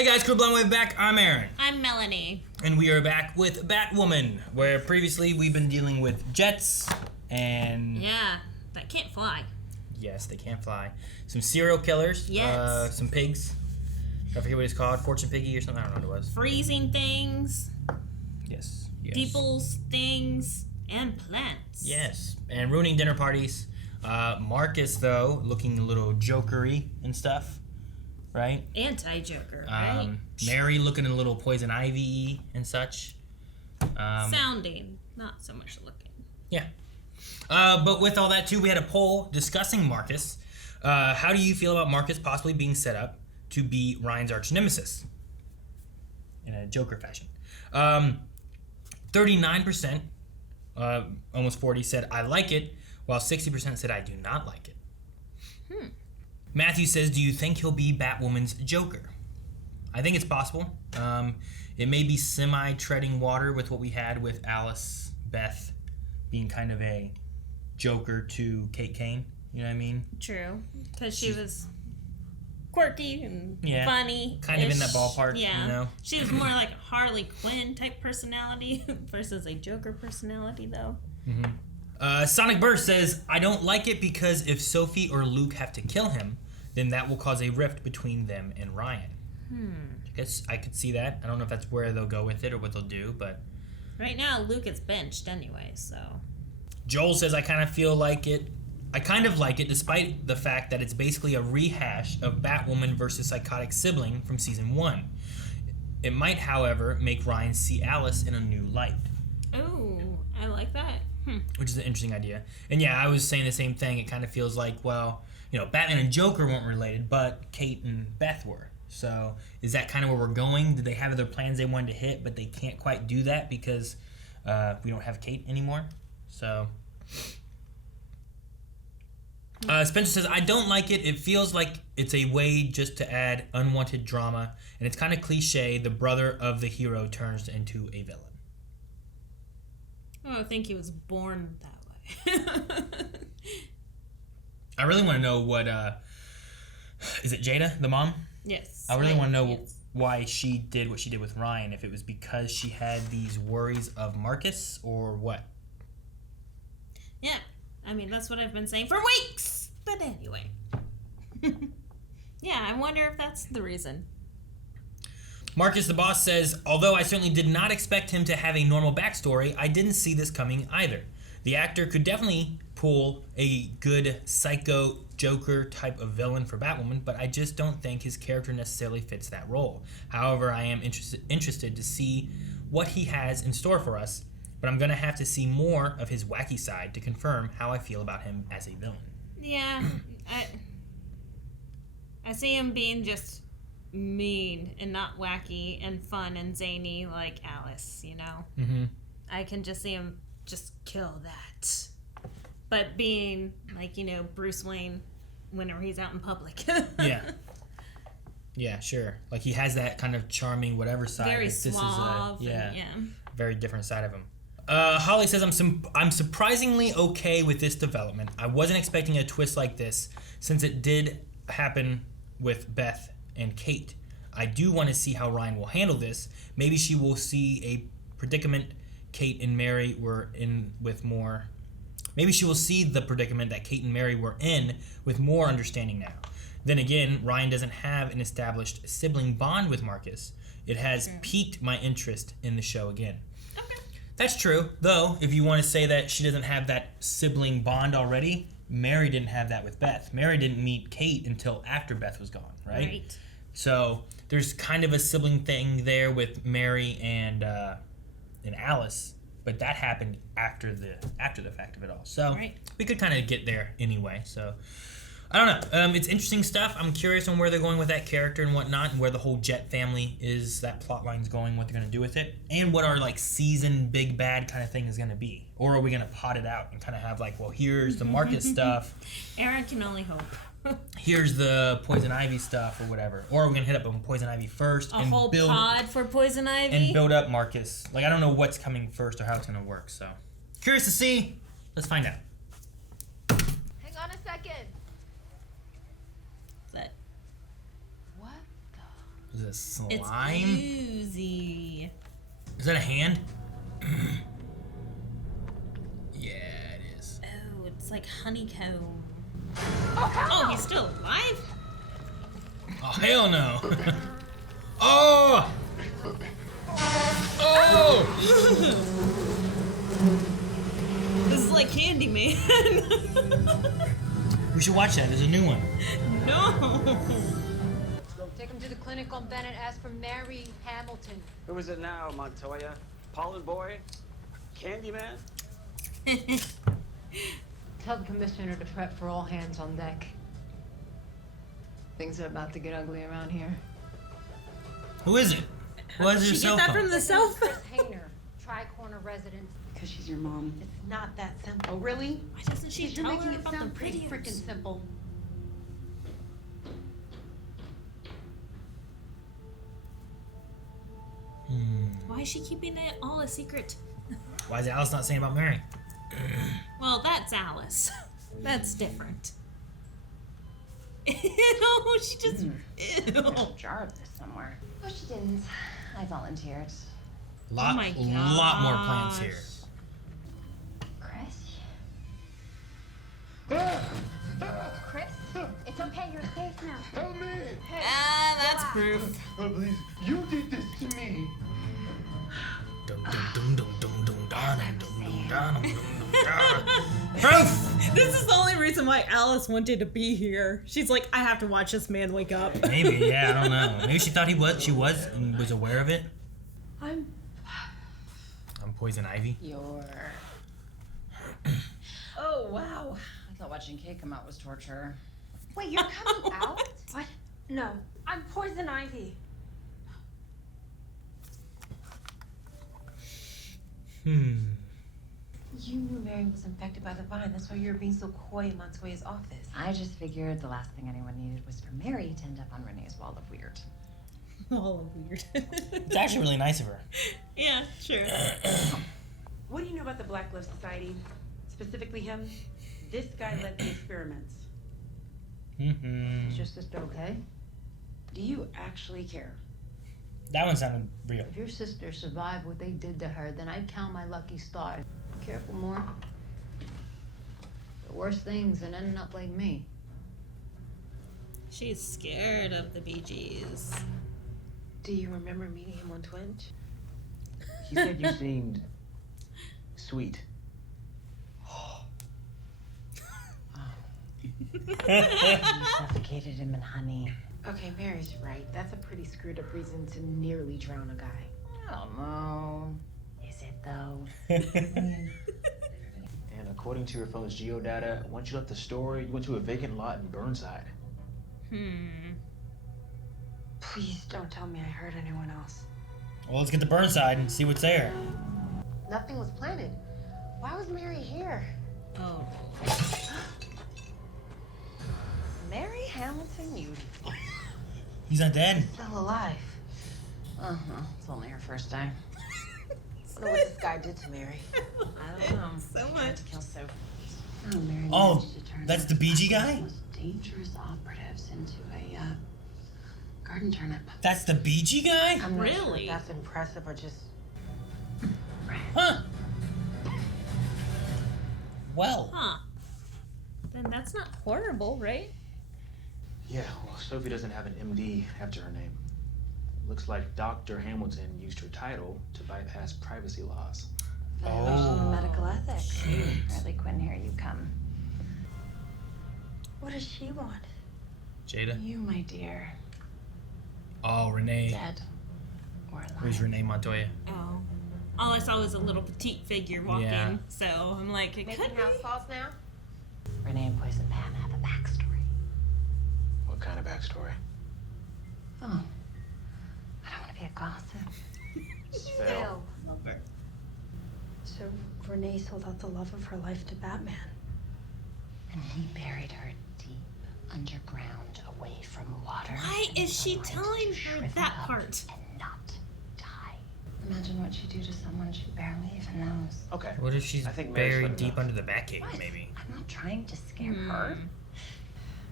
Hey guys, Crew Blonde Wave back. I'm Aaron. I'm Melanie. And we are back with Batwoman, where previously we've been dealing with jets and... Yeah, that can't fly. Yes, they can't fly. Some serial killers. Yes. Some pigs. I forget what it's called. Fortune Piggy or something. I don't know what it was. Freezing things. Yes. People's things. And plants. Yes. And ruining dinner parties. Marcus, though, looking a little jokery and stuff. Right? Anti-Joker, right? Mary looking a little poison ivy and such. Sounding, not so much looking. Yeah. But with all that, too, we had a poll discussing Marcus. How do you feel about Marcus possibly being set up to be Ryan's arch nemesis? In a Joker fashion. 39%, almost 40%, said, I like it, while 60% said, I do not like it. Matthew says, do you think he'll be Batwoman's Joker? I think it's possible. It may be semi-treading water with what we had with Alice, Beth, being kind of a Joker to Kate Kane. You know what I mean? True. Because she was quirky and funny. Kind of in that ballpark, yeah. You know? She was more like a Harley Quinn type personality versus a Joker personality, though. Mm-hmm. Sonic Burst says, I don't like it because if Sophie or Luke have to kill him, then that will cause a rift between them and Ryan. I guess I could see that. I don't know if that's where they'll go with it or what they'll do, but... Right now, Luke is benched anyway, so... Joel says, I kind of like it despite the fact that it's basically a rehash of Batwoman versus psychotic sibling from season 1. It might, however, make Ryan see Alice in a new light. Oh, I like that. Which is an interesting idea. And yeah, I was saying the same thing. It kind of feels like, well, you know, Batman and Joker weren't related, but Kate and Beth were. So is that kind of where we're going? Did they have other plans they wanted to hit, but they can't quite do that because we don't have Kate anymore? So Spencer says, I don't like it. It feels like it's a way just to add unwanted drama, and it's kind of cliche. The brother of the hero turns into a villain. Oh, I think he was born that way. I really want to know what, is it Jada, the mom? Yes. I really want to know why she did what she did with Ryan, if it was because she had these worries of Marcus or what. Yeah, I mean, that's what I've been saying for weeks. But anyway. Yeah, I wonder if that's the reason. Marcus the Boss says, although I certainly did not expect him to have a normal backstory, I didn't see this coming either. The actor could definitely pull a good psycho Joker type of villain for Batwoman, but I just don't think his character necessarily fits that role. However, I am interested to see what he has in store for us, but I'm going to have to see more of his wacky side to confirm how I feel about him as a villain. Yeah, I see him being just mean and not wacky and fun and zany like Alice, you know? Mm-hmm. I can just see him just kill that. But being, like, you know, Bruce Wayne whenever he's out in public. Yeah. Yeah, sure. Like, he has that kind of charming whatever side. Very like, suave. this is yeah. Very different side of him. Holly says, I'm surprisingly okay with this development. I wasn't expecting a twist like this since it did happen with Beth and Kate. I do want to see how Ryan will handle this. Maybe she will see a predicament Kate and Mary were in with more... Maybe she will see the predicament that Kate and Mary were in with more understanding now. Then again, Ryan doesn't have an established sibling bond with Marcus. It has piqued my interest in the show again. Okay. That's true, though, if you want to say that she doesn't have that sibling bond already, Mary didn't have that with Beth. Mary didn't meet Kate until after Beth was gone, right? Right. So there's kind of a sibling thing there with Mary and Alice, but that happened after the fact of it all. So we could kind of get there anyway. So I don't know. It's interesting stuff. I'm curious on where they're going with that character and whatnot, and where the whole Jet family is, that plot line's going, what they're going to do with it, and what our like season big bad kind of thing is going to be. Or are we going to pot it out and kind of have like, well, here's the Marcus stuff. Aaron can only hope. Here's the Poison Ivy stuff or whatever. Or we're going to hit up on Poison Ivy first. And whole pod for Poison Ivy? And build up Marcus. Like, I don't know what's coming first or how it's going to work, so. Curious to see. Let's find out. Hang on a second. That. What the? Is it slime? It's oozy. Is that a hand? Yeah, it is. Oh, it's like honeycomb. Oh, he's still alive? Oh, hell no. Oh! Oh! This is like Candyman. We should watch that. There's a new one. No. Take him to the clinic on Bennett. Ask for Mary Hamilton. Who is it now, Montoya? Pollen Boy? Candyman? Tell the commissioner to prep for all hands on deck. Things are about to get ugly around here. Who is it? Why is Did your she cell get that phone? from the cell phone? Chris Hayner, Tri-Corner resident. Because she's your mom. It's not that simple. Really? Why doesn't she You're tell making her it about the sound pretty videos? freaking simple. Why is she keeping it all a secret? Why is Alice not saying about Mary? Well, that's Alice. That's different. Ew, she just... Ew. There's a jar of this somewhere. Oh, she didn't. I volunteered. Lot my more plants gosh. here. Chris? Chris? It's okay, you're safe now. Help me! Ah, that's proof. Oh, please, you did this to me. Dum dum dum dum dum dum dum dum dum dum dum. Proof! This is the only reason why Alice wanted to be here. She's like, I have to watch this man wake up. Maybe, yeah, I don't know. Maybe she thought she was and was aware of it. I'm Poison Ivy. your... Oh, wow. I thought watching Kate come out was torture. Wait, you're coming out? What? No, I'm Poison Ivy. You knew Mary was infected by the vine. That's why you were being so coy in Montoya's office. I just figured the last thing anyone needed was for Mary to end up on Renee's wall of weird. All weird. It's actually really nice of her. Yeah, sure. What do you know about the Black Love Society? Specifically him? This guy led the experiments. Is your sister okay? Do you actually care? That one sounded real. If your sister survived what they did to her, then I'd count my lucky stars. Careful more. The worst things than ending up like me. She's scared of the Bee Gees. Do you remember meeting him on Twitch? He said you seemed sweet. You suffocated him in honey. Okay, Mary's right. That's a pretty screwed up reason to nearly drown a guy. I don't know. Is it though? And according to your phone's geodata, once you left the store, you went to a vacant lot in Burnside. Please don't tell me I heard anyone else. Well, let's get to Burnside and see what's there. Nothing was planted. Why was Mary here? Oh. Mary Hamilton, you He's not dead. still alive. Uh-huh. It's only her first day. I wonder what this guy did to Mary. I don't know. So much. To kill Sophie. Oh, Mary Oh, managed to turn that's the BG guy? the most dangerous operatives into a garden turnip. That's the BG guy? I'm not sure Really? if that's impressive or just... Huh. Well. Huh. Then that's not horrible, right? Yeah, well, Sophie doesn't have an MD after her name. Looks like Dr. Hamilton used her title to bypass privacy laws. Violation of Oh. medical ethics. Harley Quinn, here you come. What does she want? Jada. You, my dear, Oh, Renee. dead or alive. Who's Renee Montoya? Oh. All I saw was a little petite figure walking, Yeah. so I'm like, it Making could be. house calls now? Renee and Poison Pam have a backstory. What kind of backstory? Oh, I don't want to be a gossip. Phil. Love her. So Renee sold out the love of her life to Batman. And he buried her deep underground, away from water. Why is she Somewhere telling to her shrivel that up part? And not die. Imagine what she'd do to someone she barely even knows. Okay. What if she's I think Mary's buried good deep enough. under the Batcave, maybe? I'm not trying to scare her.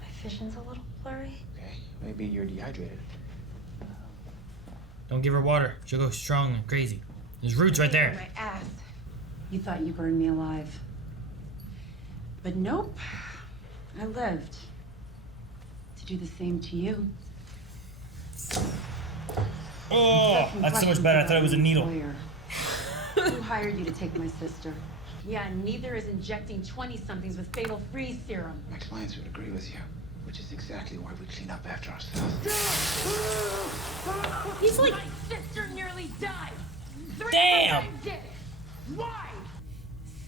My vision's a little blurry. Okay, maybe you're dehydrated. Don't give her water. She'll go strong and crazy. There's roots right there. My ass. You thought you burned me alive. But nope. I lived. To do the same to you. Oh, that's so much better. I thought it was a needle. Who hired you to take my sister? Yeah, and neither is injecting 20-somethings with fatal freeze serum. My clients would agree with you, which is exactly why we clean up after ourselves. He's like, My sister nearly died. 3 Damn. times did. Why?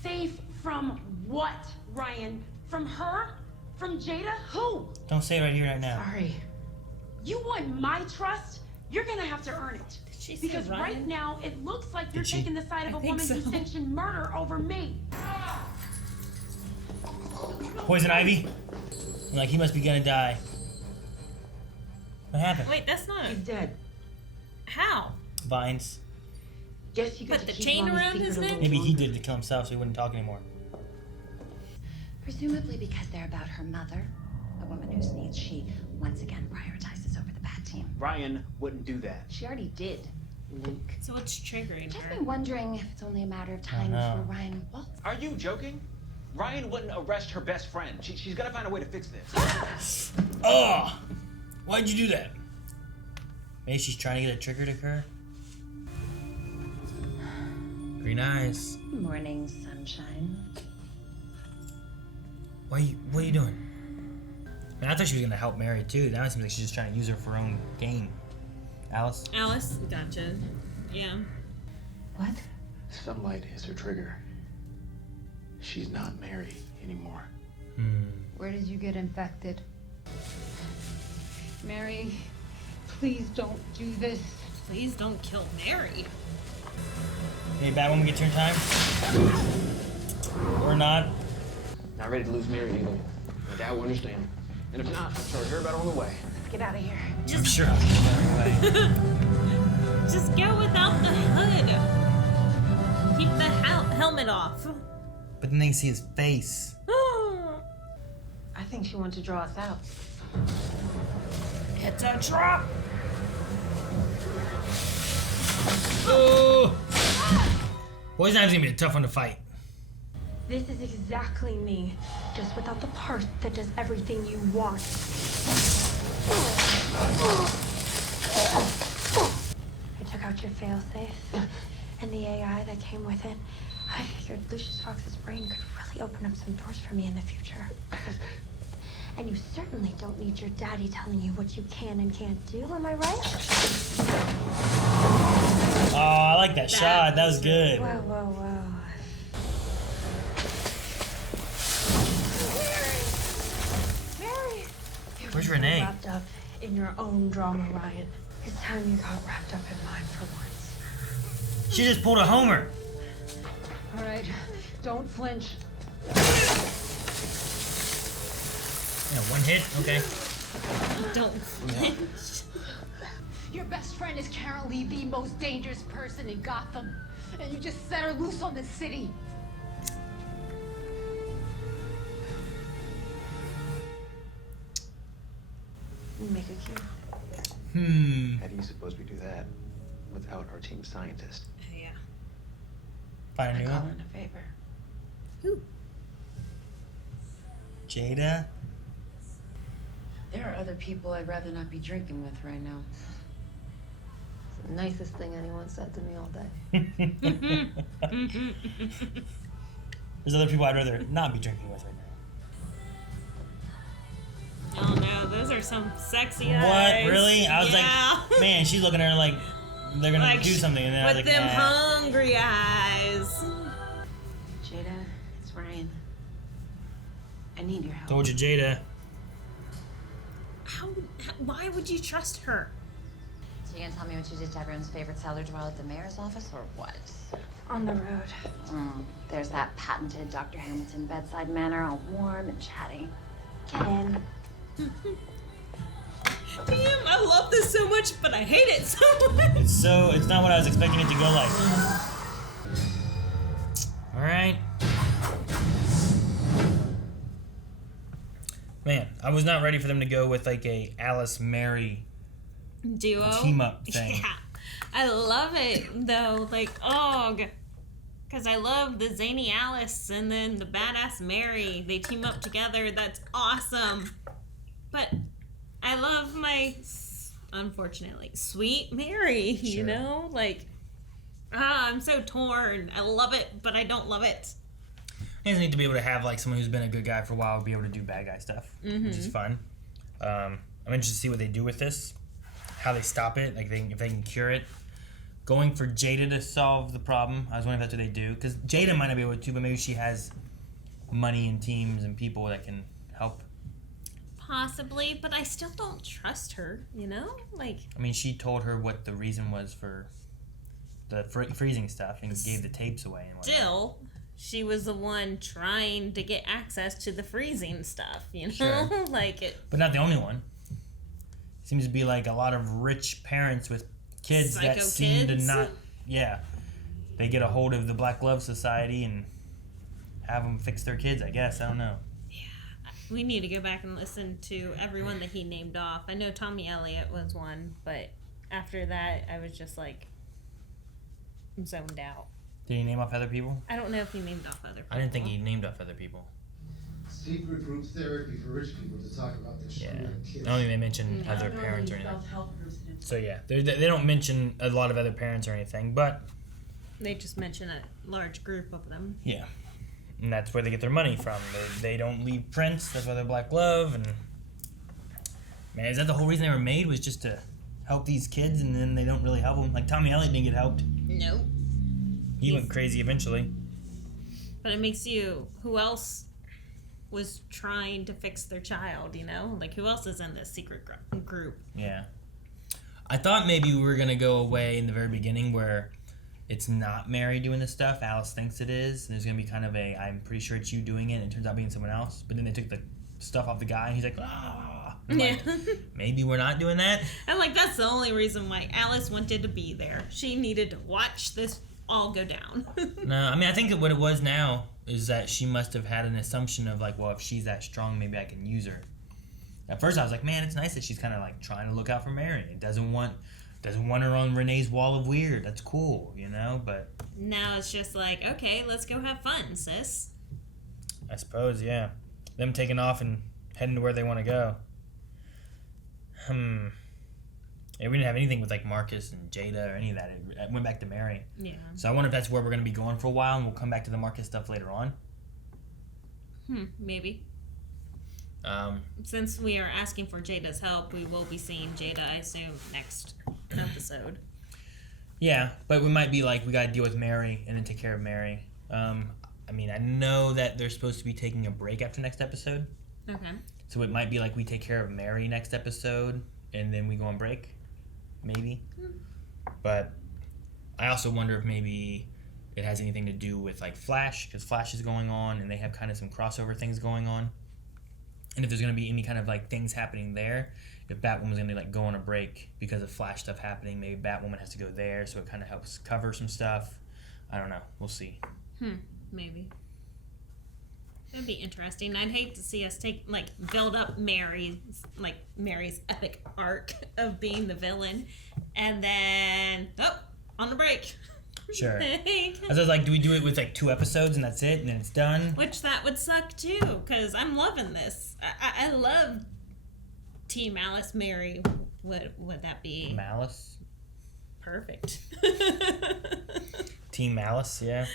Safe from what, Ryan? From her? From Jada? Who? Don't say it right here, right now. Sorry. You want my trust? You're gonna have to earn it. did she say Because Ryan? right now, it looks like you're Did she? taking the side of I a think woman who so. sanctioned murder over me. Poison Ivy? Like, he must be gonna die. What happened? Wait, that's not. He's dead. How? Vines. Guess you got Put to the keep chain Mommy's around secret his a neck? little Maybe he longer. did it to kill himself so he wouldn't talk anymore. Presumably because they're about her mother, a woman whose needs she once again prioritizes over the bad team. Ryan wouldn't do that. She already did, Luke. So what's triggering Just her? me wondering if it's only a matter of time know. before Ryan waltz. Are you joking? Ryan wouldn't arrest her best friend. She's gonna find a way to fix this. Oh! Why'd you do that? Maybe she's trying to get a trigger to occur? Green eyes. Morning sunshine. What are you doing? Man, I thought she was gonna help Mary too. Now it seems like she's just trying to use her for her own gain. Alice? Alice? Gotcha. Yeah. What? Sunlight is her trigger. She's not Mary anymore. Where did you get infected? Mary, please don't do this. Please don't kill Mary. Hey, Batwoman, get your time? Or not? Not ready to lose Mary either. My dad will understand. And if not, I'm sure he'll hear about it on the way. Let's get out of here. I'm sure I'll get that way. Just go without the hood. Keep the helmet off. But then they can see his face. I think she wanted to draw us out. It's a trap! Oh! Poison Ivy's gonna be a tough one to fight. This is exactly me, just without the part that does everything you want. I took out your failsafe and the AI that came with it. I figured Lucius Fox's brain could really open up some doors for me in the future. And you certainly don't need your daddy telling you what you can and can't do, am I right? Oh, I like that shot. That was good. Whoa, whoa, whoa. Mary! Where's You're Renee? wrapped up in your own drama, Ryan. It's time you got wrapped up in mine for once. She just pulled a homer. All right, don't flinch. Yeah, one hit? Okay. Don't. Your best friend is currently the most dangerous person in Gotham, and you just set her loose on the city. Make a cue. How do you suppose we do that without our team scientist? Yeah. Find a I new call one. in a favor. Who? Jada? There are other people I'd rather not be drinking with right now. It's the nicest thing anyone said to me all day. There's other people I'd rather not be drinking with right now. Oh no, those are some sexy eyes. What? Really? I was Yeah. like, man, she's looking at her like they're gonna Like, do something, and then I was with like, them nah. hungry eyes. Jada, it's Ryan. I need your help. Told you, Jada. Why would you trust her? So you gonna tell me what you did to everyone's favorite cellar dweller at the mayor's office, or what? On the road. There's that patented Dr. Hamilton bedside manner, all warm and chatty. Get in. Damn, I love this so much, but I hate it so much. It's not what I was expecting it to go like. Alright. Man, I was not ready for them to go with like a Alice Mary Duo. team up thing. Yeah. I love it though. Like, oh, because I love the zany Alice and then the badass Mary. They team up together. That's awesome. But I love my, unfortunately, sweet Mary. Sure. You know, like, I'm so torn. I love it, but I don't love it. You just need to be able to have like someone who's been a good guy for a while be able to do bad guy stuff, which is fun. I'm interested to see what they do with this, how they stop it, like if they can cure it. Going for Jada to solve the problem, I was wondering if that's what they do, because Jada might not be able to, but maybe she has money and teams and people that can help. Possibly, but I still don't trust her. You know, like. I mean, she told her what the reason was for the freezing stuff and gave the tapes away and whatnot. Still, she was the one trying to get access to the freezing stuff, you know? Sure. Like it. But not the only one. Seems to be like a lot of rich parents with kids Psycho that seem kids? to not. Yeah. They get a hold of the Black Glove Society and have them fix their kids, I guess. I don't know. We need to go back and listen to everyone that he named off. I know Tommy Elliott was one, but after that, I was just like zoned out. Did he name off other people? I don't know if he named off other people. I didn't think he named off other people. Secret group therapy for rich people to talk about their screwed kids. I don't think they mentioned other parents or anything. So yeah, they don't mention a lot of other parents or anything, but They just mention a large group of them. yeah, and that's where they get their money from. They don't leave prints. That's why they're Black Glove. And man, is that the whole reason they were made? Was just to help these kids, and then they don't really help them. Like Tommy Elliott didn't get helped. Nope. He went crazy eventually. But it makes you, who else was trying to fix their child, you know? Like, who else is in this secret group? Yeah. I thought maybe we were going to go away in the very beginning where it's not Mary doing this stuff. Alice thinks it is. And there's going to be kind of a, I'm pretty sure it's you doing it. And it turns out being someone else. But then they took the stuff off the guy. And he's like, ah. I'm like, maybe we're not doing that. And, like, that's the only reason why Alice wanted to be there. She needed to watch this all go down. No, I mean, I think that what it was now is that she must have had an assumption of like, well, if she's that strong, maybe I can use her. At first I was like, man, it's nice that she's kind of like trying to look out for Mary. It doesn't want her on Renee's wall of weird. That's cool, you know, but now it's just like, okay, let's go have fun, sis. I suppose, yeah. Them taking off and heading to where they want to go. Yeah, we didn't have anything with like Marcus and Jada or any of that. It went back to Mary. Yeah. So I wonder if that's where we're going to be going for a while, and we'll come back to the Marcus stuff later on. Maybe. Since we are asking for Jada's help, we will be seeing Jada, I assume, next episode. Yeah, but we might be like, we got to deal with Mary and then take care of Mary. I mean, I know that they're supposed to be taking a break after next episode. Okay. So it might be like we take care of Mary next episode and then we go on break. Maybe. But I also wonder if maybe it has anything to do with like Flash, because Flash is going on and they have kind of some crossover things going on. And if there's going to be any kind of like things happening there, if Batwoman's going to like go on a break because of Flash stuff happening, maybe Batwoman has to go there, so it kind of helps cover some stuff. I don't know. We'll see. Maybe. That'd be interesting. I'd hate to see us build up Mary's epic arc of being the villain, and then on the break. Sure. I was like, do we do it with like 2 episodes and that's it, and then it's done? Which that would suck too, because I'm loving this. I love Team Malice Mary. Would that be Malice? Perfect. Team Malice, yeah.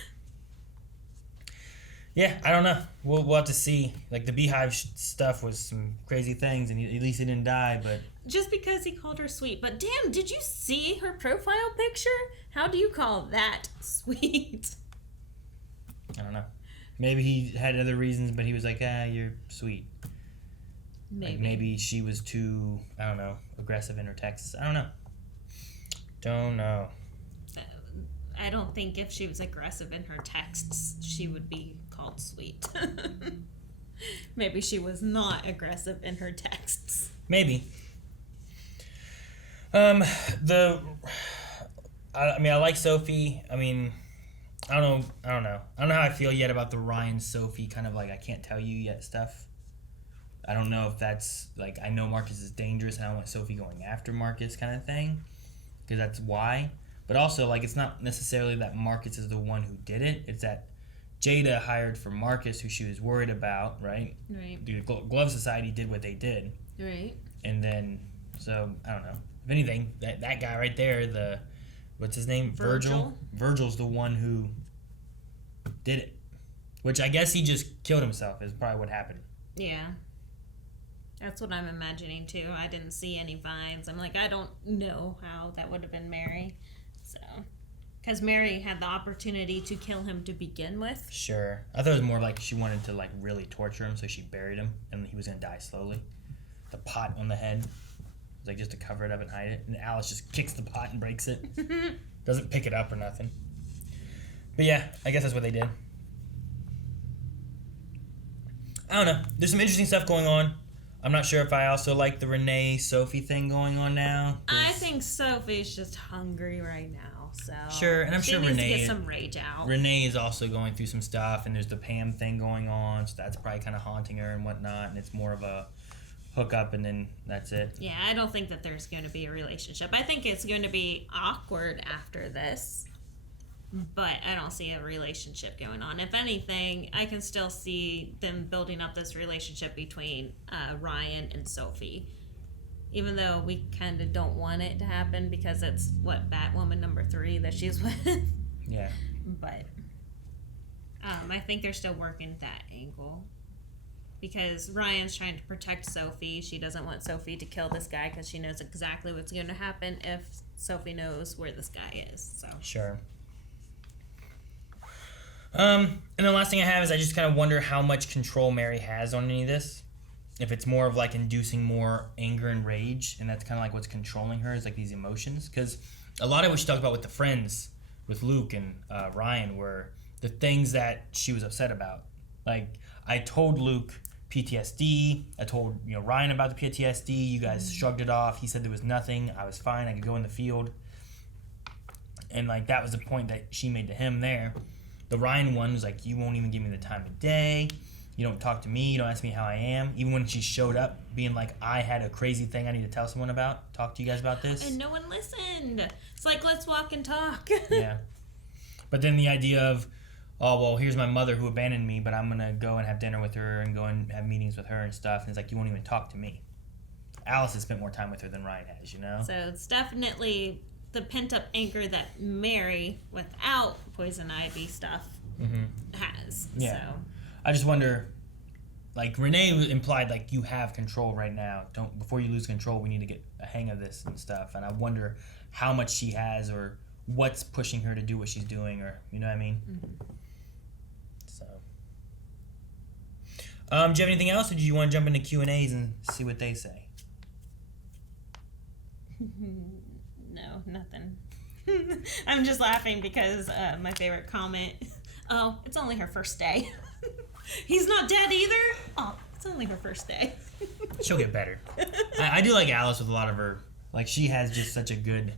Yeah, I don't know. We'll have to see. Like, the Beehive stuff was some crazy things, and at least he didn't die, but... Just because he called her sweet. But damn, did you see her profile picture? How do you call that sweet? I don't know. Maybe he had other reasons, but he was like, you're sweet. Maybe she was too, I don't know, aggressive in her texts. I don't know. Don't know. I don't think if she was aggressive in her texts, she would be called sweet. Maybe she was not aggressive in her texts. Maybe. I like Sophie. I mean, I don't know. I don't know how I feel yet about the Ryan Sophie kind of like I can't tell you yet stuff. I don't know if that's like I know Marcus is dangerous and I want Sophie going after Marcus kind of thing. because that's why. But also, like, it's not necessarily that Marcus is the one who did it. It's that Jada hired for Marcus, who she was worried about, right? Right. The Glove Society did what they did. Right. And then, so, I don't know. If anything, that guy right there, what's his name? Virgil? Virgil's the one who did it. Which I guess he just killed himself is probably what happened. Yeah. That's what I'm imagining, too. I didn't see any vines. I'm like, I don't know how that would have been Mary. So, because Mary had the opportunity to kill him to begin with. Sure. I thought it was more like she wanted to, like, really torture him, so she buried him, and he was going to die slowly. The pot on the head. Like, just to cover it up and hide it. And Alice just kicks the pot and breaks it. Doesn't pick it up or nothing. But yeah, I guess that's what they did. I don't know. There's some interesting stuff going on. I'm not sure if I also like the Renee-Sophie thing going on now. I think Sophie's just hungry right now, so... Sure, and I'm sure Renee... She needs to get some rage out. Renee is also going through some stuff, and there's the Pam thing going on, so that's probably kind of haunting her and whatnot, and it's more of a hookup, and then that's it. Yeah, I don't think that there's going to be a relationship. I think it's going to be awkward after this, but I don't see a relationship going on. If anything, I can still see them building up this relationship between Ryan and Sophie, even though we kind of don't want it to happen because it's, Batwoman number 3 that she's with? Yeah. But I think they're still working that angle. Because Ryan's trying to protect Sophie. She doesn't want Sophie to kill this guy because she knows exactly what's going to happen if Sophie knows where this guy is. So Sure. And the last thing I have is I just kind of wonder how much control Mary has on any of this. If it's more of like inducing more anger and rage, and that's kind of like what's controlling her is like these emotions. Because a lot of what she talked about with the friends, with Luke and Ryan, were the things that she was upset about. Like, I told Luke PTSD. I told Ryan about the PTSD. You guys shrugged it off. He said there was nothing. I was fine. I could go in the field. And like that was the point that she made to him there. The Ryan one was like, you won't even give me the time of day. You don't talk to me. You don't ask me how I am. Even when she showed up being like, I had a crazy thing I need to tell someone about. Talk to you guys about this. And no one listened. It's like, let's walk and talk. Yeah. But then the idea of, oh, well, here's my mother who abandoned me, but I'm going to go and have dinner with her and go and have meetings with her and stuff. And it's like, you won't even talk to me. Alice has spent more time with her than Ryan has, So it's definitely the pent-up anger that Mary, without Poison Ivy stuff, has. Yeah. So. I just wonder, like, Renee implied, like, you have control right now. Before you lose control, we need to get a hang of this and stuff. And I wonder how much she has or what's pushing her to do what she's doing or, you know what I mean? So. Do you have anything else, or do you want to jump into Q&As and see what they say? No, nothing. I'm just laughing because my favorite comment, oh, it's only her first day. He's not dead either? Oh, it's only her first day. She'll get better. I do like Alice with a lot of her, like, she has just such a good,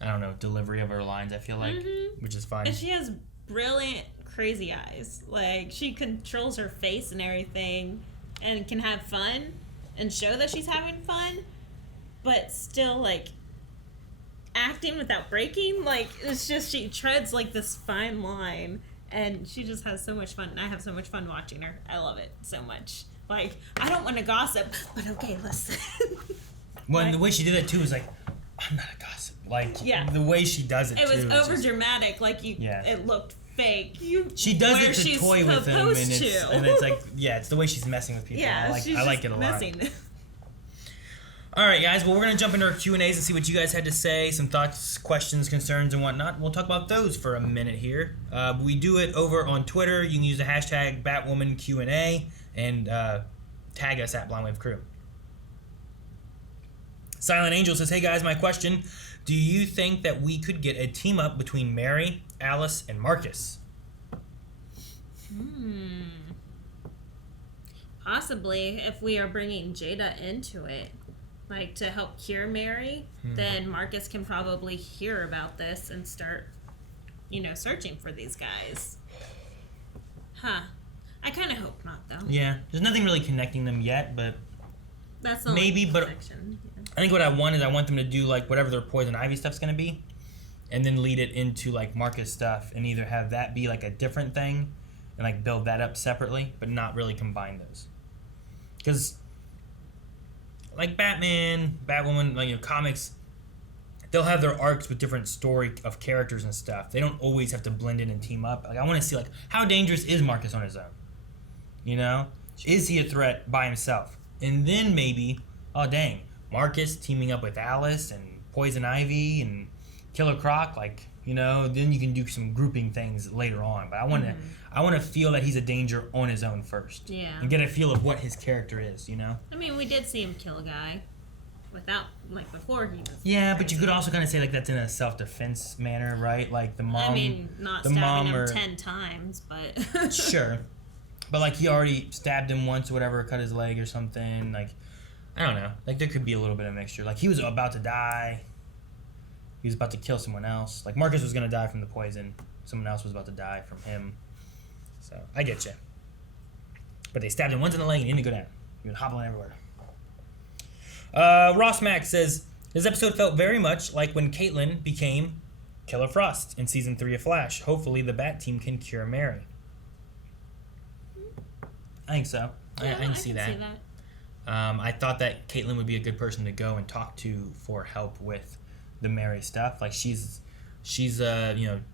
I don't know, delivery of her lines, I feel like, which is fun. And she has brilliant, crazy eyes. Like, she controls her face and everything and can have fun and show that she's having fun, but still, like, acting without breaking. Like, it's just, she treads, like, this fine line, and she just has so much fun, and I have so much fun watching her. I love it so much. Like, I don't want to gossip, but okay, listen. Well, and the way she did it, too, is like, I'm not a gossip. Like, yeah. The way she does it, it was too, over dramatic. Like, it looked fake. She does it to toy with him, and it's like, yeah, it's the way she's messing with people. Yeah, I like it a lot. Messing. All right, guys. Well, we're gonna jump into our Q&As and see what you guys had to say, some thoughts, questions, concerns, and whatnot. We'll talk about those for a minute here. We do it over on Twitter. You can use the hashtag BatwomanQA and tag us at Blindwave Crew. Silent Angel says, "Hey guys, my question: do you think that we could get a team up between Mary, Alice, and Marcus?" Possibly, if we are bringing Jada into it. Like, to help cure Mary, then Marcus can probably hear about this and start, searching for these guys. I kind of hope not, though. Yeah, there's nothing really connecting them yet, but that's the maybe. But connection. I think what I want is I want them to do like whatever their Poison Ivy stuff's gonna be, and then lead it into like Marcus stuff, and either have that be like a different thing, and like build that up separately, but not really combine those. Because like Batman, Batwoman, like comics, they'll have their arcs with different story of characters and stuff. They don't always have to blend in and team up. Like I want to see like how dangerous is Marcus on his own? You know, is he a threat by himself? And then maybe, oh dang, Marcus teaming up with Alice and Poison Ivy and Killer Croc, like, you know, then you can do some grouping things later on. But I want to feel that he's a danger on his own first. Yeah. And get a feel of what his character is, you know? I mean, we did see him kill a guy without, like, before he was... Yeah, but you could also kind of say, like, that's in a self-defense manner, right? Like, the mom... I mean, not stabbing him 10 times, but... Sure. But, like, he already stabbed him once or whatever, cut his leg or something. Like, I don't know. Like, there could be a little bit of mixture. Like, he was about to die. He was about to kill someone else. Like, Marcus was going to die from the poison. Someone else was about to die from him. So, I get you. But they stabbed him once in the leg and he didn't go down. He was hobbling everywhere. Ross Mack says, this episode felt very much like when Caitlin became Killer Frost in Season 3 of Flash. Hopefully the Bat Team can cure Mary. I think so. Yeah, I can see that. See that. I thought that Caitlin would be a good person to go and talk to for help with the Mary stuff. Like she's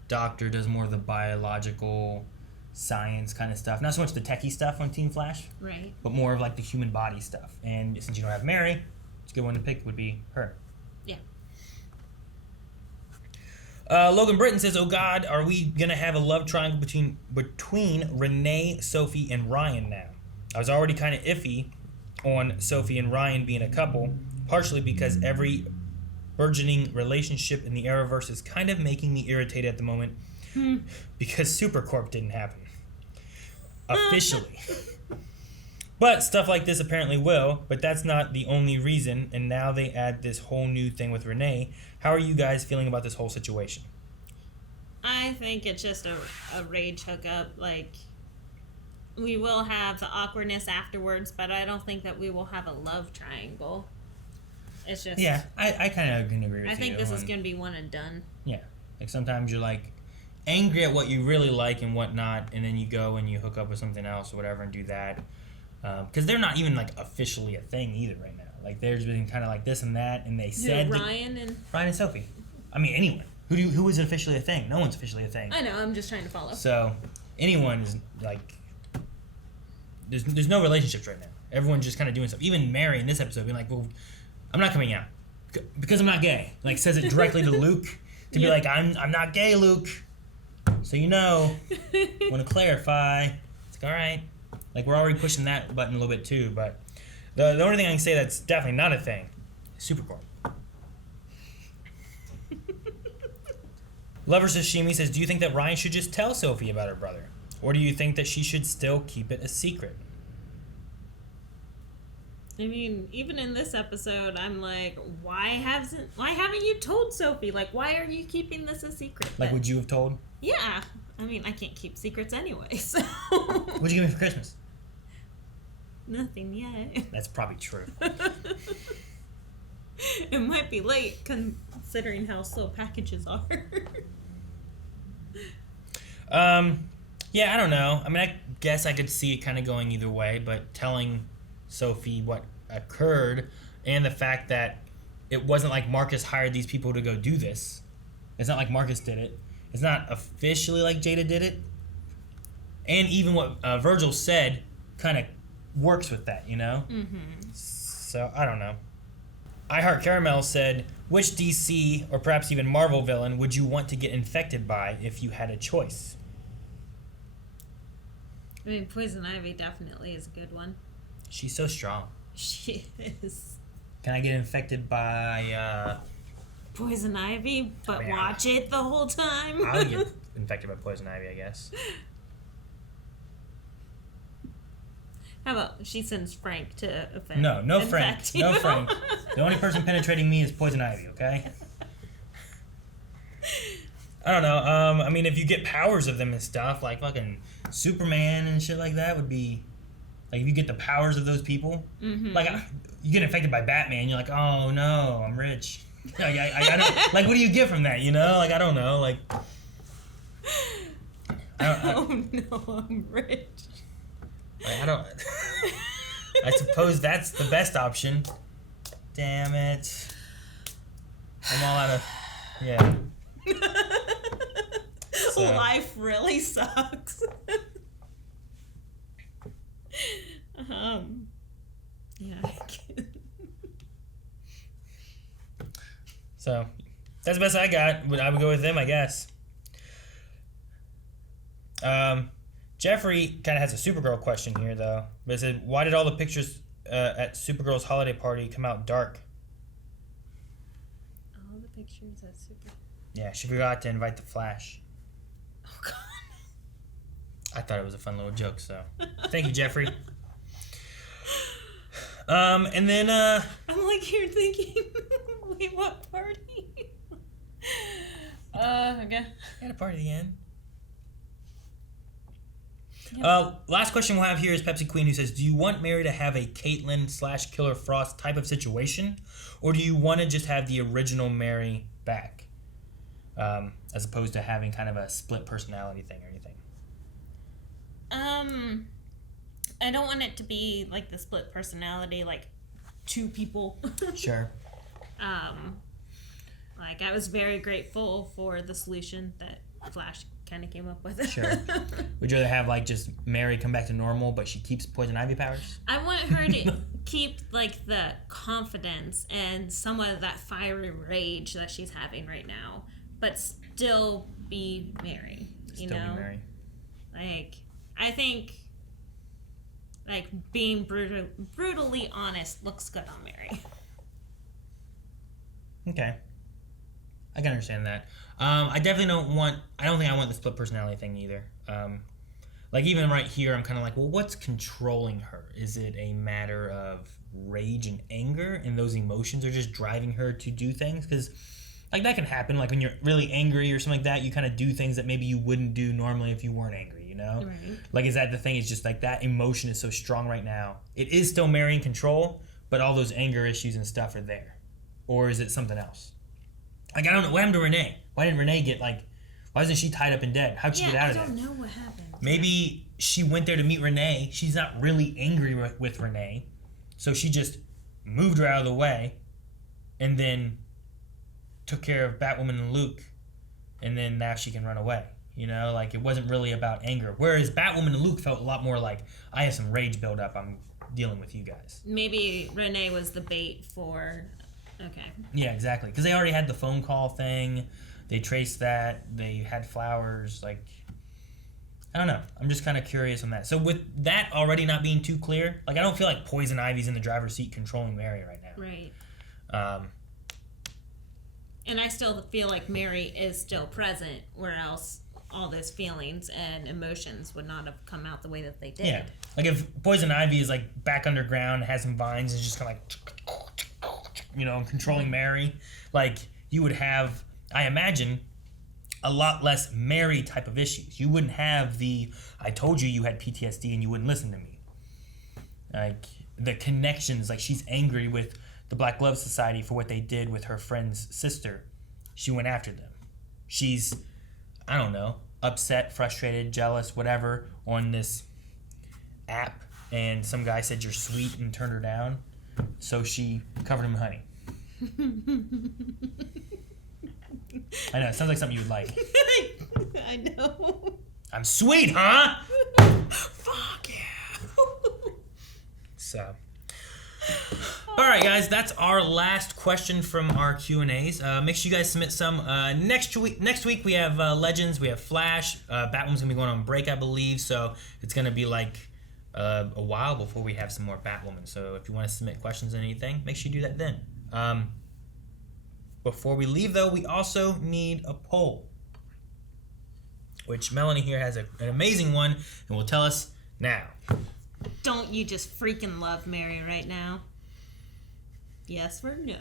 doctor, does more of the biological science kind of stuff. Not so much the techie stuff on Team Flash. Right. But more of like the human body stuff. And since you don't have Mary, it's a good one to pick would be her. Yeah. Logan Britton says, oh God, are we going to have a love triangle between Renee, Sophie, and Ryan now? I was already kind of iffy on Sophie and Ryan being a couple, partially because every burgeoning relationship in the Arrowverse is kind of making me irritated at the moment because Supercorp didn't happen. Officially. But stuff like this apparently will, but that's not the only reason, and now they add this whole new thing with Renee. How are you guys feeling about this whole situation? I think it's just a rage hookup. Like, we will have the awkwardness afterwards, but I don't think that we will have a love triangle. It's just... Yeah, I kind of can agree with you. I think this is going to be one and done. Yeah. Like, sometimes you're, like, angry at what you really like and whatnot, and then you go and you hook up with something else or whatever and do that. Because they're not even, like, officially a thing either right now. Like, there's been kind of like this and that, and they said... Ryan and Sophie. I mean, anyone. Who is officially a thing? No one's officially a thing. I know, I'm just trying to follow. So, anyone is, like... There's no relationships right now. Everyone's just kind of doing stuff. Even Mary in this episode being like, well, I'm not coming out. Because I'm not gay. Like, says it directly to Luke. To be like, I'm not gay, Luke. So you know. Want to clarify. It's like, all right. Like, we're already pushing that button a little bit, too. But the only thing I can say that's definitely not a thing is Supercorp. Lover Sashimi says, do you think that Ryan should just tell Sophie about her brother? Or do you think that she should still keep it a secret? I mean, even in this episode, I'm like, why haven't you told Sophie? Like, why are you keeping this a secret? Like, would you have told? Yeah. I mean, I can't keep secrets anyway, so... What'd you give me for Christmas? Nothing yet. That's probably true. It might be late, considering how slow packages are. Yeah, I don't know. I mean, I guess I could see it kind of going either way, but telling Sophie what occurred and the fact that it wasn't like Marcus hired these people to go do this. It's not like Marcus did it. It's not officially like Jada did it. And even what Virgil said kind of works with that, you know? Mm-hmm. So, I don't know. I Heart Caramel said, which DC or perhaps even Marvel villain would you want to get infected by if you had a choice? I mean, Poison Ivy definitely is a good one. She's so strong. She is. Can I get infected by... Poison Ivy, but watch it the whole time? I'll get infected by Poison Ivy, I guess. How about she sends Frank to offend? No Frank. No Frank. The only person penetrating me is Poison Ivy, okay? I don't know. I mean, if you get powers of them and stuff, like fucking Superman and shit like that would be Like if you get the powers of those people, like you get infected by Batman, you're like, oh no, I'm rich. Like, I don't, like what do you get from that? You know, like I don't know, like. Oh no, I'm rich. I don't. I suppose that's the best option. Damn it! I'm all out of. Yeah. So. Life really sucks. Yeah. So, that's the best I got. I would go with them, I guess. Jeffrey kind of has a Supergirl question here, though. But it said, why did all the pictures at Supergirl's holiday party come out dark? All the pictures at Supergirl. Yeah, she forgot to invite the Flash. Oh, God. I thought it was a fun little joke, so thank you, Jeffrey. And then I'm like here thinking, wait, what party? Okay. Had a party at the end. Yep. Last question we'll have here is Pepsi Queen, who says, do you want Mary to have a Caitlyn / Killer Frost type of situation, or do you want to just have the original Mary back, as opposed to having kind of a split personality thing or anything? I don't want it to be like the split personality, like two people. Sure. Like I was very grateful for the solution that Flash kind of came up with. Sure. Would you rather have like just Mary come back to normal, but she keeps Poison Ivy powers? I want her to keep like the confidence and some of that fiery rage that she's having right now, but still be Mary. You know, be Mary. Like I think, like being brutally honest looks good on Mary. Okay. I can understand that. I definitely don't think I want the split personality thing either. Like even right here, I'm kind of like, well, what's controlling her? Is it a matter of rage and anger, and those emotions are just driving her to do things? Because like that can happen. Like when you're really angry or something like that, you kind of do things that maybe you wouldn't do normally if you weren't angry, you know? Right. Like is that the thing? It's just like that emotion is so strong right now. It is still Mary in control, but all those anger issues and stuff are there. Or is it something else? Like I don't know. What happened to Renee? Why didn't Renee get like? Why wasn't she tied up and dead? How'd she get out of there? I don't know what happened. Maybe she went there to meet Renee. She's not really angry with Renee, so she just moved her out of the way, and then took care of Batwoman and Luke, and then now she can run away. You know, like it wasn't really about anger. Whereas Batwoman and Luke felt a lot more like I have some rage buildup. I'm dealing with you guys. Maybe Renee was the bait for. Okay. Yeah, exactly. Because they already had the phone call thing. They traced that. They had flowers. Like, I don't know. I'm just kind of curious on that. So with that already not being too clear, like I don't feel like Poison Ivy's in the driver's seat controlling Mary right now. Right. And I still feel like Mary is still present, where else all those feelings and emotions would not have come out the way that they did. Yeah. Like if Poison Ivy is like back underground, has some vines, and just kind of like, you know, controlling Mary, like you would have, I imagine, a lot less Mary type of issues. You wouldn't have the, I told you you had PTSD and you wouldn't listen to me. Like the connections, like she's angry with the Black Glove Society for what they did with her friend's sister. She went after them. She's, I don't know, upset, frustrated, jealous, whatever, on this app, and some guy said you're sweet and turned her down, so she covered him in honey. I know, it sounds like something you would like. I know. I'm sweet, huh? Fuck yeah. So, all right, guys, that's our last question from our Q&As. Make sure you guys submit some. Next week we have Legends, we have Flash. Batwoman's gonna be going on break, I believe, so it's gonna be like a while before we have some more Batwoman. So if you want to submit questions or anything, make sure you do that then. Before we leave, though, we also need a poll, which Melanie here has an amazing one and will tell us now. Don't you just freaking love Mary right now? Yes or no?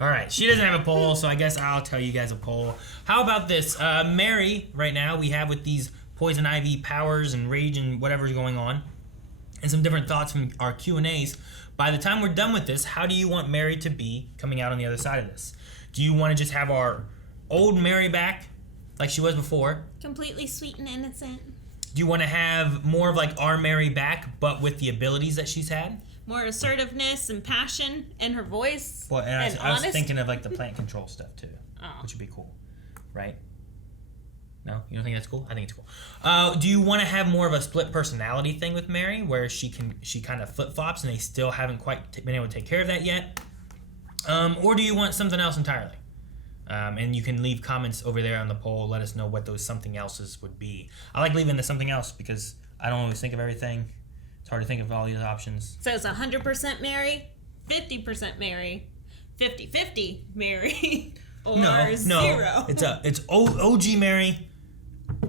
All right, she doesn't have a poll, so I guess I'll tell you guys a poll. How about this? Mary, right now, we have with these poison ivy powers and rage and whatever's going on, and some different thoughts from our Q&As. By the time we're done with this, how do you want Mary to be coming out on the other side of this? Do you want to just have our old Mary back like she was before? Completely sweet and innocent. Do you want to have more of like our Mary back, but with the abilities that she's had? More assertiveness and passion in her voice. Well, and I was honest. thinking of like the plant control stuff too, Oh. which would be cool, right? No, you don't think that's cool? I think it's cool. Do you want to have more of a split personality thing with Mary, where she kind of flip flops, and they still haven't quite been able to take care of that yet? Or do you want something else entirely? And you can leave comments over there on the poll. Let us know what those something else's would be. I like leaving the something else because I don't always think of everything. It's hard to think of all these options. So it's 100% Mary, 50% Mary, 50-50 Mary, or No, zero. it's OG Mary.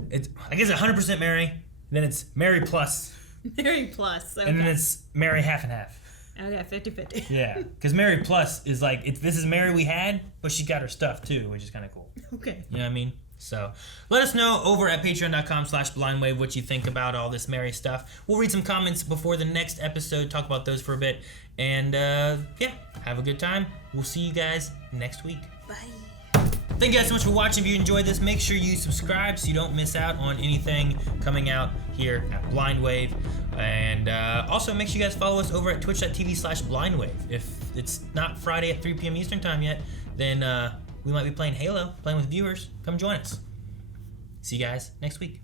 It's I guess 100% Mary. Then it's Mary plus, Mary plus. Okay. and then it's Mary half and half. Okay, 50-50. Yeah, because Mary plus is like this is Mary we had, but she's got her stuff too, which is kind of cool. Okay. You know what I mean? So let us know over at patreon.com/blindwave what you think about all this Mary stuff. We'll read some comments before the next episode, talk about those for a bit, and yeah, have a good time. We'll see you guys next week. Bye. Thank you guys so much for watching. If you enjoyed this, make sure you subscribe so you don't miss out on anything coming out here at Blindwave. And also make sure you guys follow us over at twitch.tv/blindwave. If it's not Friday at 3 p.m. Eastern time yet, then we might be playing Halo, playing with viewers. Come join us. See you guys next week.